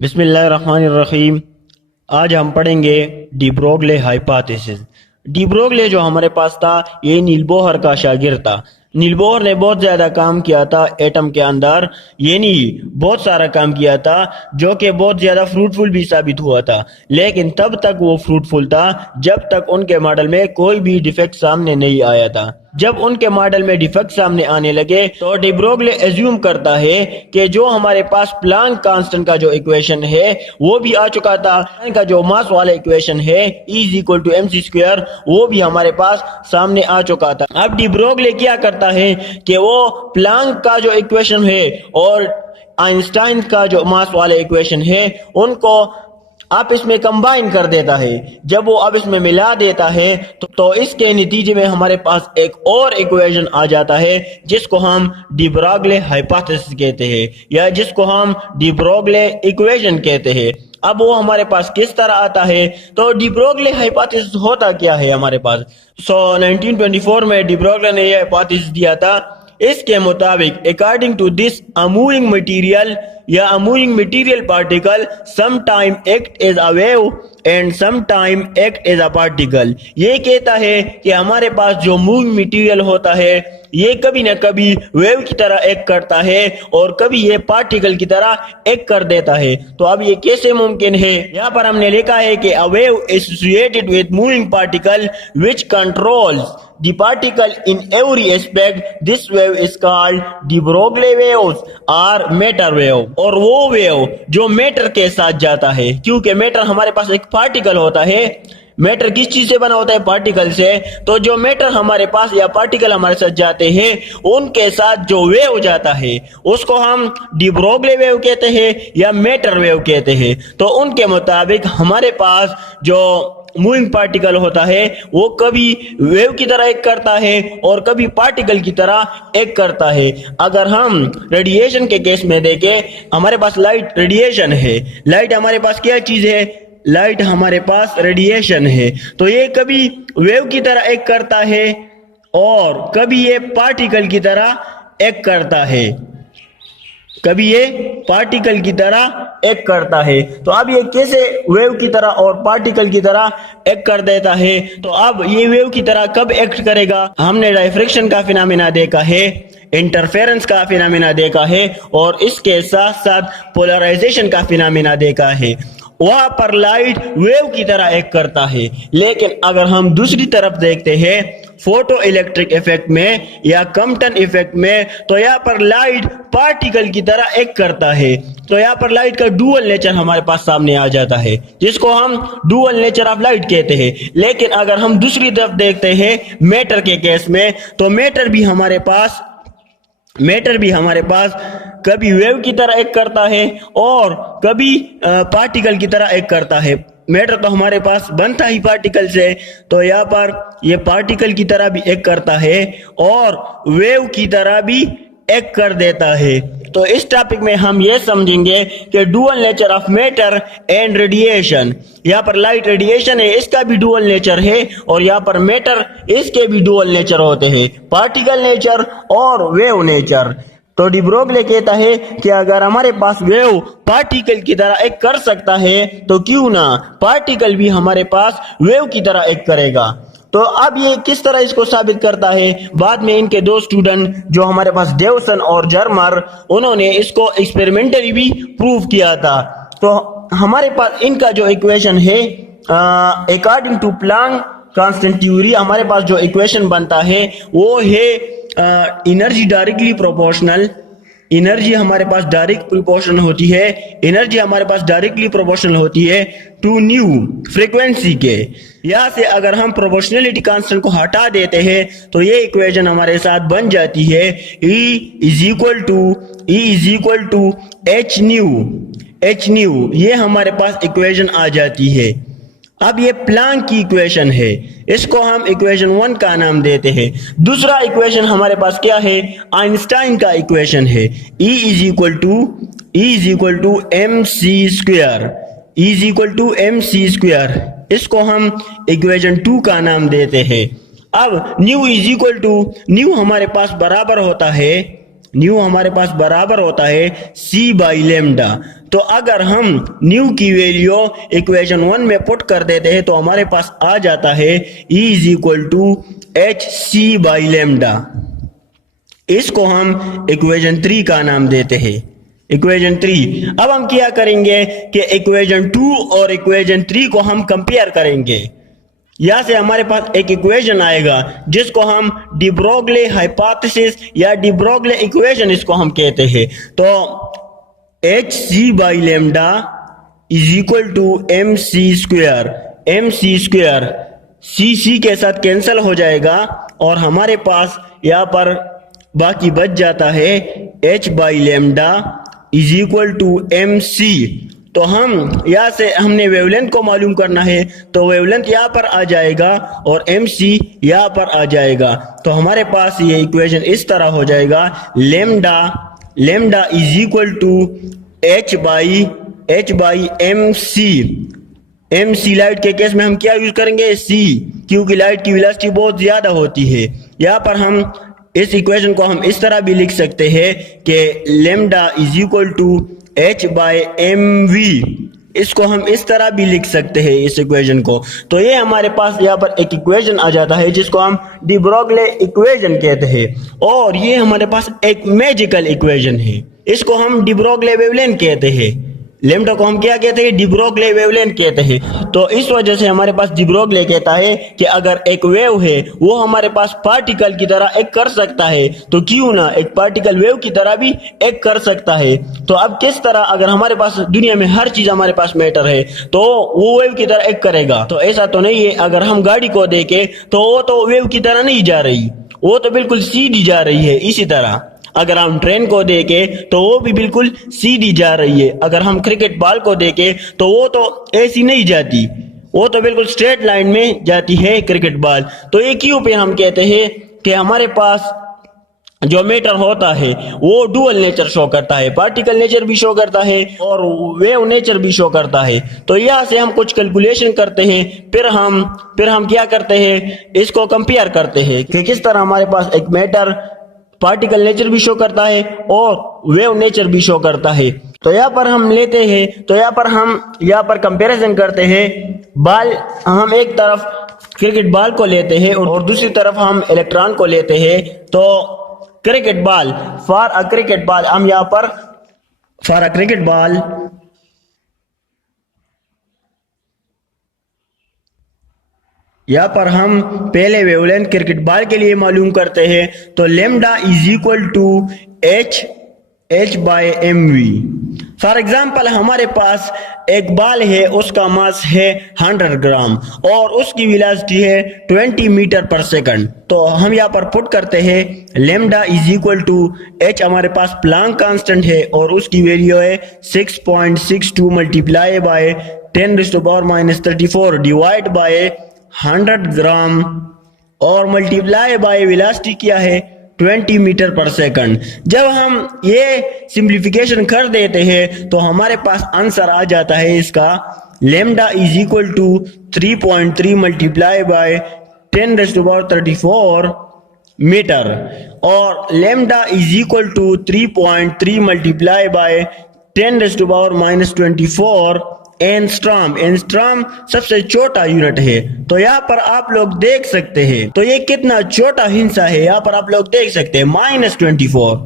बिस्मिल्लाहिर्रहमानिर्रहीम। आज हम पढ़ेंगे डी ब्रोगले हाइपोथेसिस। डी ब्रोगले जो हमारे पास था ये नील बोहर का शागिर्द था। नील बोहर ने बहुत ज्यादा काम किया था एटम के अंदर, यानी बहुत सारा काम किया था जो कि बहुत ज्यादा फ्रूटफुल भी साबित हुआ था। लेकिन तब तक वो फ्रूटफुल था जब तक उनके मॉडल में कोई भी डिफेक्ट सामने नहीं आया था। जब उनके मॉडल में डिफेक्ट सामने आने लगे तो डी ब्रोगले एज्यूम करता है कि जो हमारे पास प्लांक कांस्टेंट का जो इक्वेशन है वो भी आ चुका था। प्लांक का जो मास वाला इक्वेशन है E is equal to mc square वो भी हमारे पास सामने आ चुका था। अब डी ब्रोगले क्या करता है कि वो प्लांक का जो इक्वेशन है और आइंस्टाइन का जो मास वाला इक्वेशन है उनको आप इसमें कंबाइन कर देता है। जब वो अब इसमें मिला देता है तो इसके नतीजे में हमारे पास एक और इक्वेशन आ जाता है जिसको हम डी ब्रोगले हाइपोथेसिस कहते हैं या जिसको हम डी ब्रोगले इक्वेशन कहते हैं। अब वो हमारे पास किस तरह आता है तो डी ब्रोगले हाइपोथेसिस होता क्या है हमारे पास। 1924 में डी ब्रोगले ने यह हाइपोथेसिस दिया था। इसके मुताबिक according to this a moving material या a moving material particle some time act as a wave and some time act as a particle. ये कहता है कि हमारे पास जो मूविंग मटेरियल होता है ये कभी ना कभी वेव की तरह एक्ट करता है और कभी ये पार्टिकल की तरह एक्ट कर देता है। तो अब ये कैसे मुमकिन है, यहाँ पर हमने लिखा है कि a wave associated with moving particle which controls the particle in every aspect. This wave is called de Broglie waves or matter wave। और वो वेव जो मैटर के साथ जाता है, क्योंकि मैटर हमारे पास एक पार्टिकल होता है। मैटर किस चीज से बना होता है? पार्टिकल से। तो जो मैटर हमारे पास या पार्टिकल हमारे साथ जाते हैं उनके साथ जो वेव जाता है उसको हम डी ब्रोगले वेव कहते हैं या मैटर वेव कहते हैं। तो उनके मुताबिक हमारे पास जो मूविंग पार्टिकल होता है वो कभी वेव की तरह एक करता है और कभी पार्टिकल की तरह एक करता है। अगर हम रेडिएशन के केस में देखें, हमारे पास लाइट रेडिएशन है। लाइट हमारे पास क्या चीज है? लाइट हमारे पास रेडिएशन है। तो ये कभी वेव की तरह एक करता है और कभी ये पार्टिकल की तरह एक करता है, कभी ये पार्टिकल की तरह एक्ट करता है। तो अब ये कैसे वेव की तरह और पार्टिकल की तरह एक्ट कर देता है? तो अब ये वेव की तरह कब एक्ट करेगा? हमने डायफ्रैक्शन का फिनोमेना देखा है, इंटरफेरेंस का फिनोमेना देखा है और इसके साथ साथ पोलराइजेशन का फिनोमेना देखा है। वहां पर लाइट वेव की तरह एक्ट करता है। लेकिन अगर हम दूसरी तरफ देखते हैं फोटो इलेक्ट्रिक इफेक्ट में या कम्पटन इफेक्ट में, तो यहाँ पर लाइट पार्टिकल की तरह एक्ट करता है। तो यहाँ पर लाइट का डुअल नेचर हमारे पास सामने आ जाता है जिसको हम डुअल नेचर ऑफ लाइट कहते हैं। लेकिन अगर हम दूसरी तरफ देखते हैं मैटर के केस में, तो मैटर भी हमारे पास कभी वेव की तरह एक करता है और कभी पार्टिकल की तरह एक करता है। मैटर तो हमारे पास बनता ही पार्टिकल से, तो यहाँ पर ये पार्टिकल की तरह भी एक करता है और वेव की तरह भी एक कर देता है। तो इस टॉपिक में हम ये समझेंगे कि dual nature of matter and radiation. यहाँ पर लाइट रेडिएशन है, इसका भी डुअल नेचर है और यहाँ पर मैटर, इसके भी डुअल नेचर होते हैं, पार्टिकल नेचर और वेव नेचर। तो डी ब्रोगले कहता है कि अगर हमारे पास वेव पार्टिकल की तरह एक कर सकता है तो क्यों ना पार्टिकल भी हमारे पास वेव की तरह एक करेगा। तो अब ये किस तरह इसको साबित करता है? बाद में इनके दो स्टूडेंट जो हमारे पास डेवसन और जर्मर, उन्होंने इसको एक्सपेरिमेंटली भी प्रूव किया था। तो हमारे पास इनका जो इक्वेशन है according to Planck constant theory, हमारे पास जो इक्वेशन बनता है वो है एनर्जी डायरेक्टली प्रोपोर्शनल। एनर्जी हमारे पास डायरेक्ट प्रोपोर्शनल होती है, एनर्जी हमारे पास डायरेक्टली प्रोपोर्शनल होती है टू न्यू फ्रीक्वेंसी के। यहाँ से अगर हम प्रोपोर्शनलिटी कांस्टेंट को हटा देते हैं तो ये इक्वेशन हमारे साथ बन जाती है E is equal to H nu. ये हमारे पास इक्वेशन आ जाती है। अब ये प्लांक की इक्वेशन है, इसको हम इक्वेशन 1 का नाम देते हैं। दूसरा इक्वेशन हमारे पास क्या है? आइंस्टाइन का इक्वेशन है E is equal to mc square. इसको हम इक्वेशन 2 का नाम देते हैं। अब न्यू हमारे पास बराबर होता है न्यू हमारे पास बराबर होता है c बाई लेमडा। तो अगर हम न्यू की वैल्यू इक्वेशन 1 में पुट कर देते हैं तो हमारे पास आ जाता है E is equal to H C by lambda. इसको हम इक्वेशन 3 का नाम देते हैं, इक्वेशन 3। अब हम क्या करेंगे कि इक्वेशन 2 और इक्वेशन 3 को हम कंपेयर करेंगे। यहां से हमारे पास एक इक्वेशन आएगा जिसको हम डी ब्रोगली हाइपोथेसिस या डी ब्रोगली इक्वेशन इसको हम कहते हैं। तो H C by lambda is equal to M C square. M C square C के साथ कैंसिल हो जाएगा और हमारे पास यहाँ पर बाकी बच जाता है H by lambda is equal to M C. तो हम यहाँ से हमने वेवलेंथ को मालूम करना है तो वेवलेंथ यहाँ पर आ जाएगा और एम सी यहाँ पर आ जाएगा। तो हमारे पास ये इक्वेशन इस तरह हो जाएगा lambda is equal to H by M C. Light के केस में हम क्या यूज करेंगे सी, क्योंकि लाइट की वेलोसिटी बहुत ज्यादा होती है। यहाँ पर हम इस इक्वेशन को हम इस तरह भी लिख सकते हैं कि lambda is equal to H by M V. इसको हम इस तरह भी लिख सकते हैं इस इक्वेशन को। तो ये हमारे पास यहाँ पर एक इक्वेशन आ जाता है जिसको हम डी ब्रोगली इक्वेशन कहते हैं और ये हमारे पास एक मैजिकल इक्वेशन है। इसको हम डी ब्रोगली वेवलेंथ कहते हैं। लेमडा को हम क्या कहते हैं डी ब्रोगली वेवलेंथ कहते हैं। तो इस वजह से हमारे पास डी ब्रोगली कहता है कि अगर एक वेव है वो हमारे पास पार्टिकल की तरह एक्ट कर सकता है तो क्यों ना एक पार्टिकल वेव की तरह भी एक्ट कर सकता है। तो अब किस तरह, अगर हमारे पास दुनिया में हर चीज हमारे पास मैटर है तो वो वेव की तरह एक्ट करेगा। तो ऐसा तो नहीं है, अगर हम गाड़ी को देखें तो वो तो वेव की तरह नहीं जा रही, वो तो बिल्कुल सीधी जा रही है। इसी तरह अगर हम ट्रेन को देखें तो वो भी बिल्कुल सीधी जा रही है। अगर हम क्रिकेट बॉल को देखें तो वो तो ऐसी नहीं जाती, वो तो बिल्कुल स्ट्रेट लाइन में जाती है क्रिकेट बॉल। तो ये क्यों पे हम कहते हैं कि हमारे पास जो मैटर होता है वो डुअल नेचर शो करता है, पार्टिकल नेचर भी शो करता है और वेव नेचर भी शो करता है। तो यहाँ से हम कुछ कैलकुलेशन करते हैं, फिर हम क्या करते हैं, इसको कंपेयर करते हैं कि किस तरह हमारे पास एक मैटर पार्टिकल नेचर भी शो करता है और वेव नेचर भी शो करता है। तो यहाँ पर हम लेते हैं, तो यहाँ पर कंपैरिजन करते हैं। बॉल, हम एक तरफ क्रिकेट बॉल को लेते हैं और दूसरी तरफ हम इलेक्ट्रॉन को लेते हैं। तो cricket ball, for a cricket ball, हम यहाँ पर फॉर अ क्रिकेट बॉल यहाँ पर हम पहले वेवलेंथ क्रिकेट बॉल के लिए मालूम करते हैं। तो lambda is equal to H by M V. For example हमारे पास एक बॉल है, उसका मास है 100 ग्राम और उसकी वेलोसिटी है 20 मीटर पर सेकंड। तो हम यहाँ पर पुट करते हैं lambda is equal to H, हमारे पास प्लांक कांस्टेंट है और उसकी वैल्यू है 6.62 मल्टीप्लाई बाय 10⁻⁻34 डिवाइड बाय 100 ग्राम और मल्टीप्लाई बाय वेलोसिटी क्या है 20 मीटर पर सेकंड। जब हम ये सिंप्लीफिकेशन कर देते हैं तो हमारे पास आंसर आ जाता है इसका lambda is equal to 3.3 multiply by 10⁻34 metre और lambda is equal to 3.3 multiply by 10⁻⁻24 angstrom. Angstrom सबसे छोटा यूनिट है। तो यहाँ पर आप लोग देख सकते हैं, तो ये कितना छोटा हिस्सा है, यहाँ पर आप लोग देख सकते हैं -24।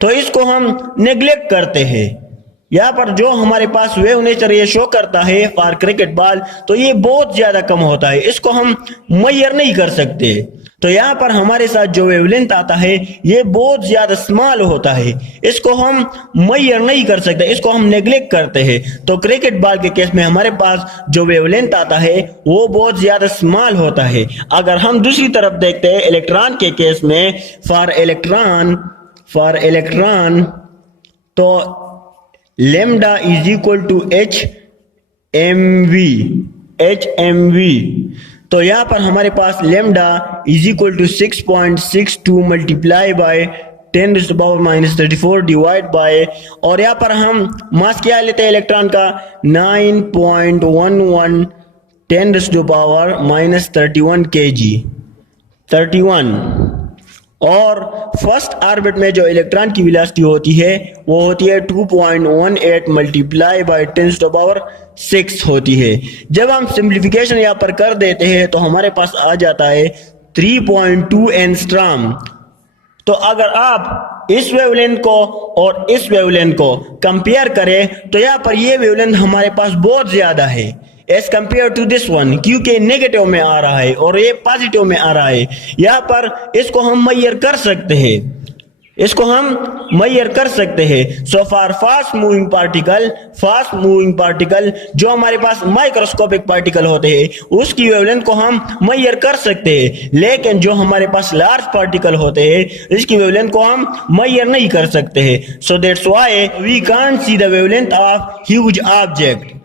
तो इसको हम नेग्लेक्ट करते हैं। यहाँ पर जो हमारे पास वेव नेचर ये शो करता है फॉर क्रिकेट बॉल, तो ये बहुत ज्यादा कम होता है, इसको हम मेजर नहीं कर सकते। तो यहाँ पर हमारे साथ जो वेवलेंथ आता है ये बहुत ज्यादा स्मॉल होता है, इसको हम मेजर नहीं कर सकते, इसको हम नेग्लेक्ट करते हैं। तो क्रिकेट बॉल के केस में हमारे पास जो वेवलेंथ आता है वो बहुत ज्यादा स्मॉल होता है। अगर हम दूसरी तरफ देखते हैं इलेक्ट्रॉन के केस में, फॉर इलेक्ट्रॉन तो lambda is equal to H M V. तो यहाँ पर हमारे पास lambda is equal to 6.62 multiply by 10⁻⁻34 divide by, और यहाँ पर हम मास क्या लेते हैं इलेक्ट्रॉन का 9.11 10⁻⁻31 kg 31। और फर्स्ट ऑर्बिट में जो इलेक्ट्रॉन की वेलोसिटी होती है वो होती है 2.18 मल्टीप्लाई बाई 10⁻⁶ होती है। जब हम सिंप्लीफिकेशन यहाँ पर कर देते हैं तो हमारे पास आ जाता है 3.2 एंगस्ट्रॉम। तो अगर आप इस वेवलेंथ को और इस वेवलेंथ को कंपेयर करें तो यहाँ पर ये वेवलेंथ हमारे पास बहुत ज्यादा है as compare to this one, क्योंकि नेगेटिव में आ रहा है और ये पॉजिटिव में आ रहा है। यहाँ पर इसको हम मेजर कर सकते हैं, इसको हम मेजर कर सकते हैं। So for fast moving particle जो हमारे पास माइक्रोस्कोपिक पार्टिकल होते हैं उसकी वेवलेंथ को हम मेजर कर सकते हैं, लेकिन जो हमारे पास लार्ज पार्टिकल होते हैं इसकी वेवलेंथ को हम मेजर नहीं कर सकते हैं। So that's why we can't see the wavelength of huge object.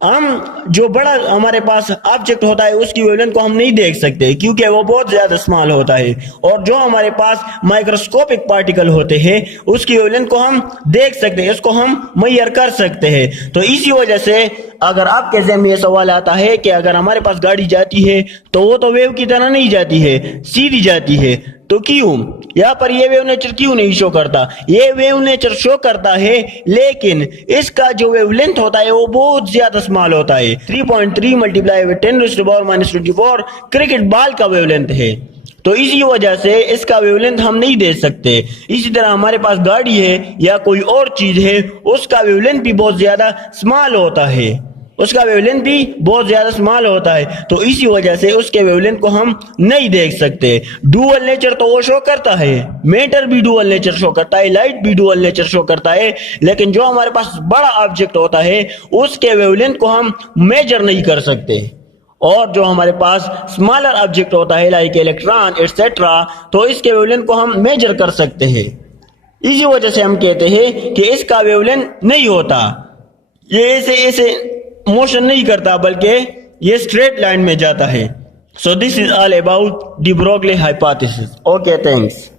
हम जो बड़ा हमारे पास ऑब्जेक्ट होता है उसकी वेवलेंथ को हम नहीं देख सकते क्योंकि वो बहुत ज्यादा स्मॉल होता है, और जो हमारे पास माइक्रोस्कोपिक पार्टिकल होते हैं उसकी वेवलेंथ को हम देख सकते हैं, इसको हम मेजर कर सकते हैं। तो इसी वजह से अगर आपके ज़हन में ये सवाल आता है कि अगर हमारे पास गाड़ी जाती है तो वो तो वेव की तरह नहीं जाती है, सीधी जाती है, तो क्यों यहाँ पर ये वेव नेचर क्यों नहीं शो करता? ये वेव नेचर शो करता है, लेकिन इसका जो वेवलेंथ होता है वो बहुत ज्यादा स्मॉल होता है। 3.3 मल्टीप्लाई बाई 10⁻⁻24 क्रिकेट बॉल का वेवलेंथ है। तो इसी वजह से इसका वेवलेंथ हम नहीं दे सकते। इसी तरह हमारे पास गाड़ी है या कोई और चीज है उसका वेवलेंथ भी बहुत ज्यादा स्मॉल होता है, उसका वेवलेंथ भी बहुत ज्यादा स्मॉल होता है, तो इसी वजह से उसके वेवलेंथ को हम नहीं देख सकते। डुअल नेचर तो वो शो करता है, मैटर भी डुअल नेचर शो करता है, लाइट भी डुअल नेचर शो करता है, लेकिन जो हमारे पास बड़ा ऑब्जेक्ट होता है उसके वेवलेंथ को हम मेजर नहीं कर सकते। और जो हमारे पास स्मॉलर ऑब्जेक्ट होता है लाइक इलेक्ट्रॉन एटसेट्रा, तो इसके वेवलेंथ को हम मेजर कर सकते हैं। इसी वजह से हम कहते हैं कि इसका वेवलेंथ नहीं होता, ये ऐसे मोशन नहीं करता बल्कि ये स्ट्रेट लाइन में जाता है। So this is all about D Broglie hypothesis. Okay, thanks.